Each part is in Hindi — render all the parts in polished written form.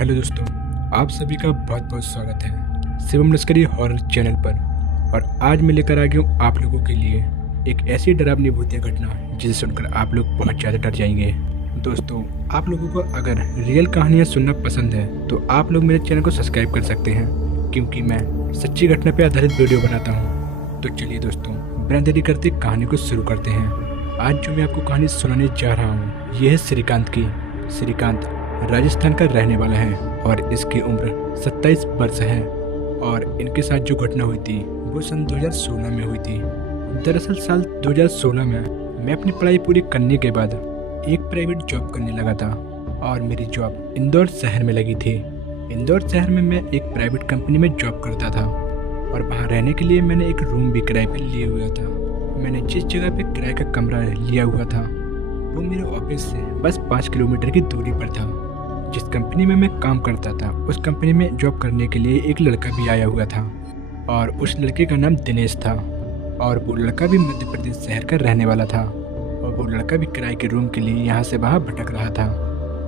हेलो दोस्तों, आप सभी का बहुत बहुत स्वागत है शिवम लश्करी हॉरर चैनल पर। और आज मैं लेकर आ गया हूँ आप लोगों के लिए एक ऐसी डरावनी भूतिया घटना जिसे सुनकर आप लोग बहुत ज़्यादा डर जाएंगे। दोस्तों, आप लोगों को अगर रियल कहानियाँ सुनना पसंद है तो आप लोग मेरे चैनल को सब्सक्राइब कर सकते हैं, क्योंकि मैं सच्ची घटना पर आधारित वीडियो बनाता हूँ। तो चलिए दोस्तों, बिना देरी करते कहानी को शुरू करते हैं। आज जो मैं आपको कहानी सुनाने जा रहा हूँ ये है श्रीकांत की। श्रीकांत राजस्थान का रहने वाला है और इसकी उम्र 27 वर्ष है। और इनके साथ जो घटना हुई थी वो सन 2016 में हुई थी। दरअसल साल 2016 में मैं अपनी पढ़ाई पूरी करने के बाद एक प्राइवेट जॉब करने लगा था और मेरी जॉब इंदौर शहर में लगी थी। इंदौर शहर में मैं एक प्राइवेट कंपनी में जॉब करता था और वहाँ रहने के लिए मैंने एक रूम भी किराए पर लिए हुआ था। मैंने जिस जगह पे किराए का कमरा लिया हुआ था वो मेरे ऑफिस से बस 5 किलोमीटर की दूरी पर था। जिस कंपनी में मैं काम करता था उस कंपनी में जॉब करने के लिए एक लड़का भी आया हुआ था और उस लड़के का नाम दिनेश था। और वो लड़का भी मध्य प्रदेश शहर का रहने वाला था और वो लड़का भी किराए के रूम के लिए यहाँ से वहाँ भटक रहा था।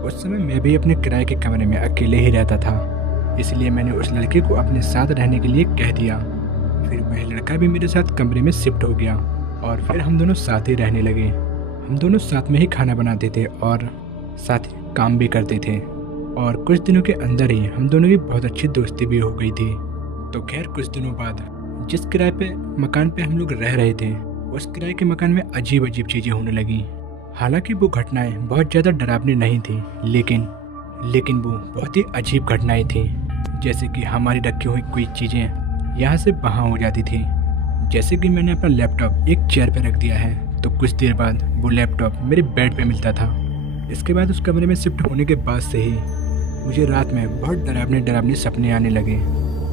उस समय मैं भी अपने किराए के कमरे में अकेले ही रहता था, इसलिए मैंने उस लड़के को अपने साथ रहने के लिए कह दिया। फिर वह लड़का भी मेरे साथ कमरे में शिफ्ट हो गया और फिर हम दोनों साथ ही रहने लगे। हम दोनों साथ में ही खाना बनाते थे और साथ ही काम भी करते थे और कुछ दिनों के अंदर ही हम दोनों की बहुत अच्छी दोस्ती भी हो गई थी। तो खैर कुछ दिनों बाद जिस किराए पे मकान पे हम लोग रह रहे थे उस किराए के मकान में अजीब अजीब चीज़ें होने लगी। हालांकि वो घटनाएं बहुत ज़्यादा डरावनी नहीं थी, लेकिन वो बहुत ही अजीब घटनाएं थी। जैसे कि हमारी रखी हुई कोई चीज़ें यहाँ से वहाँ हो जाती थी। जैसे कि मैंने अपना लैपटॉप एक चेयर पर रख दिया है तो कुछ देर बाद वो लैपटॉप मेरे बेड पे मिलता था। इसके बाद उस कमरे में शिफ्ट होने के बाद से ही मुझे रात में बहुत डरावने सपने आने लगे।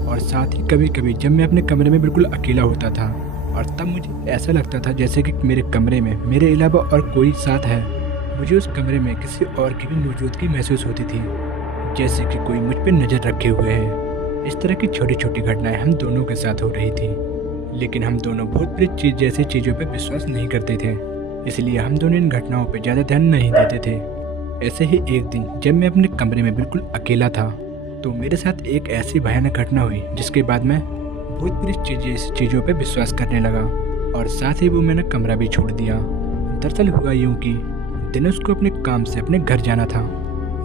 और साथ ही कभी कभी जब मैं अपने कमरे में बिल्कुल अकेला होता था और तब मुझे ऐसा लगता था जैसे कि मेरे कमरे में मेरे अलावा और कोई साथ है। मुझे उस कमरे में किसी और की भी मौजूदगी महसूस होती थी, जैसे कि कोई मुझ पर नज़र रखे हुए है। इस तरह की छोटी छोटी घटनाएं हम दोनों के साथ हो रही थी, लेकिन हम दोनों भूत प्रेत चीज़ जैसी चीज़ों पर विश्वास नहीं करते थे, इसलिए हम दोनों इन घटनाओं पर ज़्यादा ध्यान नहीं देते थे। ऐसे ही एक दिन जब मैं अपने कमरे में बिल्कुल अकेला था तो मेरे साथ एक ऐसी भयानक घटना हुई जिसके बाद मैं भूत प्रेत चीज़ों पर विश्वास करने लगा और साथ ही वो मैंने कमरा भी छोड़ दिया। दरअसल हुआ यूँ कि दिनेश को अपने काम से अपने घर जाना था,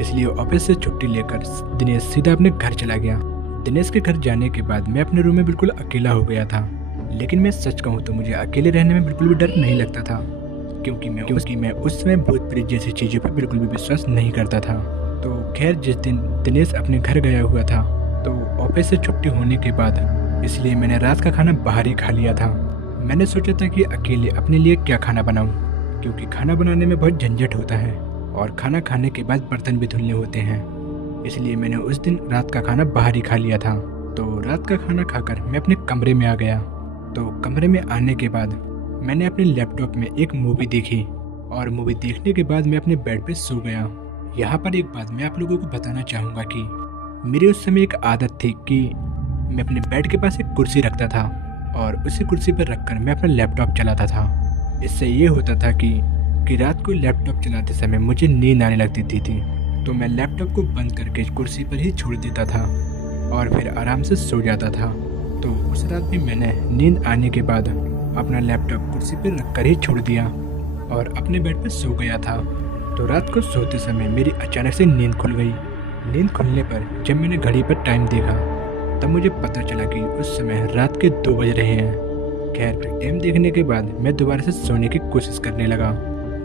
इसलिए ऑफिस से छुट्टी लेकर दिनेश सीधा अपने घर चला गया। दिनेश के घर जाने के बाद मैं अपने रूम में बिल्कुल अकेला हो गया था, लेकिन मैं सच कहूँ तो मुझे अकेले रहने में बिल्कुल भी डर नहीं लगता था, क्योंकि मैं उस समय भूत प्रेत जैसी चीज़ों पर बिल्कुल भी विश्वास नहीं करता था। तो खैर जिस दिन दिनेश अपने घर गया हुआ था तो ऑफिस से छुट्टी होने के बाद इसलिए मैंने रात का खाना बाहर ही खा लिया था। मैंने सोचा था कि अकेले अपने लिए क्या खाना बनाऊं, क्योंकि खाना बनाने में बहुत झंझट होता है और खाना खाने के बाद बर्तन भी धुलने होते हैं, इसलिए मैंने उस दिन रात का खाना बाहर ही खा लिया था। तो रात का खाना खाकर मैं अपने कमरे में आ गया। तो कमरे में आने के बाद मैंने अपने लैपटॉप में एक मूवी देखी और मूवी देखने के बाद मैं अपने बेड पे सो गया। यहाँ पर एक बात मैं आप लोगों को बताना चाहूँगा कि मेरी उस समय एक आदत थी कि मैं अपने बेड के पास एक कुर्सी रखता था और उसी कुर्सी पर रखकर मैं अपना लैपटॉप चलाता था। इससे ये होता था कि रात को लैपटॉप चलाते समय मुझे नींद आने लगती थी तो मैं लैपटॉप को बंद करके कुर्सी पर ही छोड़ देता था और फिर आराम से सो जाता था। तो उस रात भी मैंने नींद आने के बाद अपना लैपटॉप कुर्सी पर रखकर ही छोड़ दिया और अपने बेड पर सो गया था। तो रात को सोते समय मेरी अचानक से नींद खुल गई। नींद खुलने पर जब मैंने घड़ी पर टाइम देखा तब मुझे पता चला कि उस समय रात के 2 बज रहे हैं। खैर फिर टाइम देखने के बाद मैं दोबारा से सोने की कोशिश करने लगा,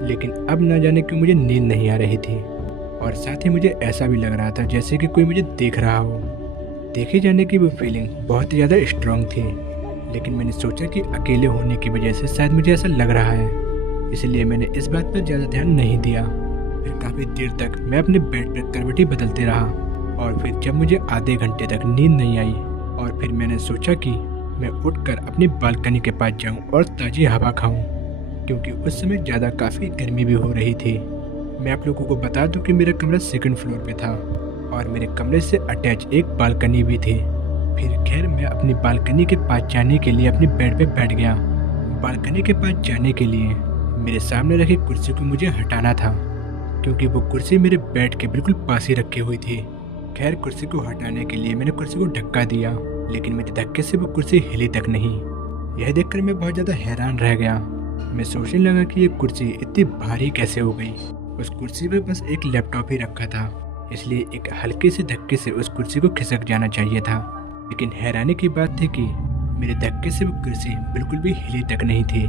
लेकिन अब ना जाने क्यों मुझे नींद नहीं आ रही थी और साथ ही मुझे ऐसा भी लग रहा था जैसे कि कोई मुझे देख रहा हो। देखे जाने की वो फीलिंग बहुत ही ज़्यादा स्ट्रॉन्ग थी, लेकिन मैंने सोचा कि अकेले होने की वजह से शायद मुझे ऐसा लग रहा है, इसलिए मैंने इस बात पर ज़्यादा ध्यान नहीं दिया। फिर काफ़ी देर तक मैं अपने बेड पर करवटी बदलते रहा और फिर जब मुझे आधे घंटे तक नींद नहीं आई और फिर मैंने सोचा कि मैं उठकर अपनी बालकनी के पास जाऊं और ताज़ी हवा खाऊं, क्योंकि उस समय ज़्यादा काफ़ी गर्मी भी हो रही थी। मैं आप लोगों को बता दूं कि मेरा कमरा 2nd फ्लोर पे था और मेरे कमरे से अटैच एक बालकनी भी थी। फिर खैर मैं अपनी बालकनी के पास जाने के लिए अपने बेड पे बैठ गया। बालकनी के पास जाने के लिए मेरे सामने रखी कुर्सी को मुझे हटाना था, क्योंकि वो कुर्सी मेरे बेड के बिल्कुल पास ही रखी हुई थी। खैर कुर्सी को हटाने के लिए मैंने कुर्सी को धक्का दिया, लेकिन मेरे धक्के से वो कुर्सी हिली तक नहीं। यह देखकर मैं बहुत ज़्यादा हैरान रह गया। मैं सोचने लगा कि ये कुर्सी इतनी भारी कैसे हो गई। उस कुर्सी पर बस एक लैपटॉप ही रखा था, इसलिए एक हल्के से धक्के से उस कुर्सी को खिसक जाना चाहिए था। लेकिन हैरानी की बात थी कि मेरे धक्के से वो कुर्सी बिल्कुल भी हिली तक नहीं थी।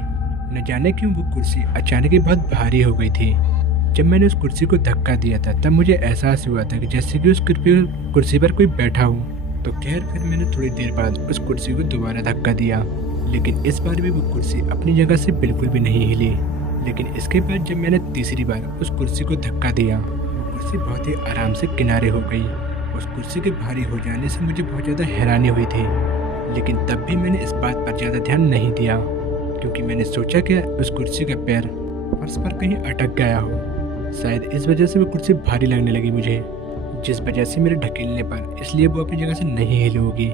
न जाने क्यों वो कुर्सी अचानक ही बहुत भारी हो गई थी। जब मैंने उस कुर्सी को धक्का दिया था तब मुझे एहसास हुआ था कि जैसे कि उस कुर्सी पर कोई बैठा हो। तो खैर फिर मैंने थोड़ी देर बाद उस कुर्सी को दोबारा धक्का दिया, लेकिन इस बार भी वो कुर्सी अपनी जगह से बिल्कुल भी नहीं हिली। लेकिन इसके बाद जब मैंने तीसरी बार उस कुर्सी को धक्का दिया, वो कुर्सी बहुत ही आराम से किनारे हो गई। उस कुर्सी के भारी हो जाने से मुझे बहुत ज़्यादा हैरानी हुई थी, लेकिन तब भी मैंने इस बात पर ज़्यादा ध्यान नहीं दिया, क्योंकि मैंने सोचा कि उस कुर्सी का पैर फर्श पर कहीं अटक गया हो। शायद इस वजह से वो कुर्सी भारी लगने लगी मुझे, जिस वजह से मेरे ढकेलने पर इसलिए वो अपनी जगह से नहीं हिली होगी।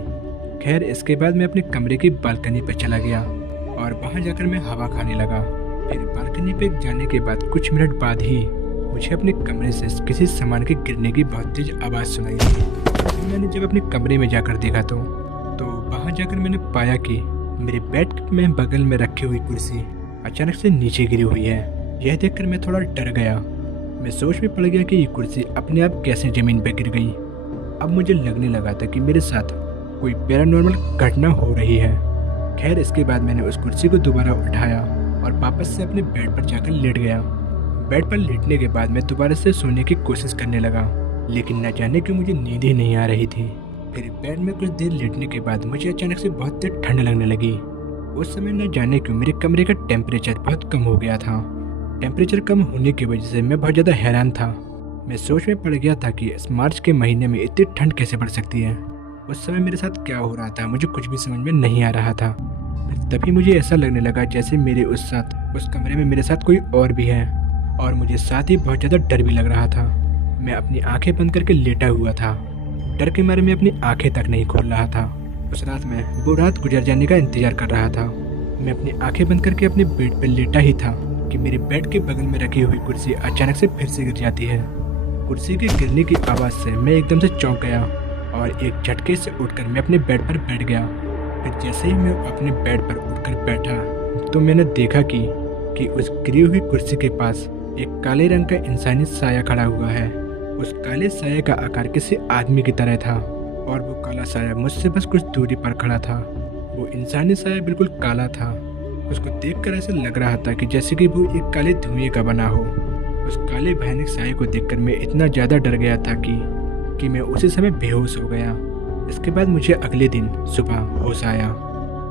खैर इसके बाद मैं अपने कमरे की बालकनी पर चला गया और वहाँ जाकर मैं हवा खाने लगा। फिर बालकनी पे जाने के बाद कुछ मिनट बाद ही मुझे अपने कमरे से किसी सामान के गिरने की बहुत तेज आवाज़ सुनाई दी। तो मैंने जब अपने कमरे में जाकर देखा तो वहाँ जाकर मैंने पाया कि मेरे बेड में बगल में रखी हुई कुर्सी अचानक से नीचे गिरी हुई है। यह देखकर मैं थोड़ा डर गया। मैं सोच में पड़ गया कि ये कुर्सी अपने आप कैसे ज़मीन पर गिर गई। अब मुझे लगने लगा था कि मेरे साथ कोई पैरानॉर्मल घटना हो रही है। खैर इसके बाद मैंने उस कुर्सी को दोबारा उठाया और वापस से अपने बेड पर जाकर लेट गया। बेड पर लेटने के बाद मैं दोबारा से सोने की कोशिश करने लगा, लेकिन न जाने क्यों मुझे नींद ही नहीं आ रही थी। फिर बेड में कुछ देर लेटने के बाद मुझे अचानक से बहुत तेज ठंड लगने लगी। उस समय न जाने क्यों मेरे कमरे का टेम्परेचर बहुत कम हो गया था। टेम्परेचर कम होने की वजह से मैं बहुत ज़्यादा हैरान था। मैं सोच में पड़ गया था कि इस मार्च के महीने में इतनी ठंड कैसे बढ़ सकती है। उस समय मेरे साथ क्या हो रहा था मुझे कुछ भी समझ में नहीं आ रहा था। तभी मुझे ऐसा लगने लगा जैसे मेरे उस कमरे में मेरे साथ कोई और भी है, और मुझे साथ ही बहुत ज़्यादा डर भी लग रहा था। मैं अपनी आंखें बंद करके लेटा हुआ था। डर के मारे मैं अपनी आंखें तक नहीं खोल रहा था। उस रात में वो रात गुजर जाने का इंतजार कर रहा था। मैं अपनी आंखें बंद करके अपने बेड पर लेटा ही था कि मेरे बेड के बगल में रखी हुई कुर्सी अचानक से फिर से गिर जाती है। कुर्सी के गिरने की आवाज़ से मैं एकदम से चौंक गया और एक झटके से उठकर मैं अपने बेड पर बैठ गया। फिर जैसे ही मैं अपने बेड पर उठकर बैठा तो मैंने देखा कि उस गिरी हुई कुर्सी के पास एक काले रंग का इंसानी साया खड़ा हुआ है। उस काले साया का आकार किसी आदमी की तरह था और वो काला साया मुझसे बस कुछ दूरी पर खड़ा था। वो इंसानी साया बिल्कुल काला था। उसको देखकर ऐसा लग रहा था कि जैसे कि वो एक काले धुएं का बना हो। उस काले भयानक साये को देखकर मैं इतना ज़्यादा डर गया था कि मैं उसी समय बेहोश हो गया। इसके बाद मुझे अगले दिन सुबह होश आया।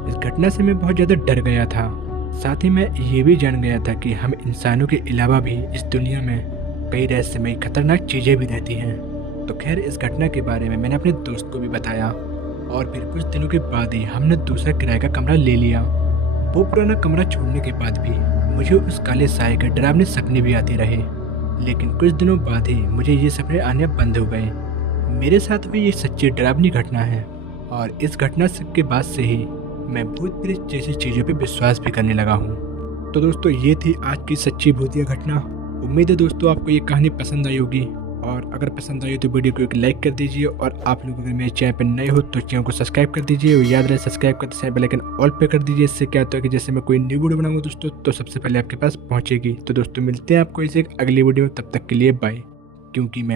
इस घटना से मैं बहुत ज़्यादा डर गया था। साथ ही मैं ये भी जान गया था कि हम इंसानों के अलावा भी इस दुनिया में कई रहस्यमयी खतरनाक चीज़ें भी रहती हैं। तो खैर इस घटना के बारे में मैंने अपने दोस्त को भी बताया और फिर कुछ दिनों के बाद ही हमने दूसरा किराए का कमरा ले लिया। वो पुराना कमरा छोड़ने के बाद भी मुझे उस काले साये के डरावने सपने भी आते रहे, लेकिन कुछ दिनों बाद ही मुझे ये सपने आने बंद हो गए। मेरे साथ भी ये सच्ची डरावनी घटना है और इस घटना के बाद से ही मैं भूत प्रेत जैसी चीज़ों पे विश्वास भी करने लगा हूँ। तो दोस्तों ये थी आज की सच्ची भूतिया घटना। उम्मीद है दोस्तों आपको ये कहानी पसंद आई होगी, और अगर पसंद आई हो तो वीडियो को एक लाइक कर दीजिए, और आप लोग अगर मेरे चैनल पर नए हो तो चैनल को सब्सक्राइब कर दीजिए। और याद रहे सब्सक्राइब करते समय बेल आइकन ऑल पे कर दीजिए। इससे क्या होता है कि जैसे मैं कोई न्यू वीडियो बनाऊंगा दोस्तों तो सबसे पहले आपके पास पहुंचेगी। तो दोस्तों मिलते हैं आपको इसे एक अगली वीडियो में, तब तक के लिए बाय। क्योंकि मैं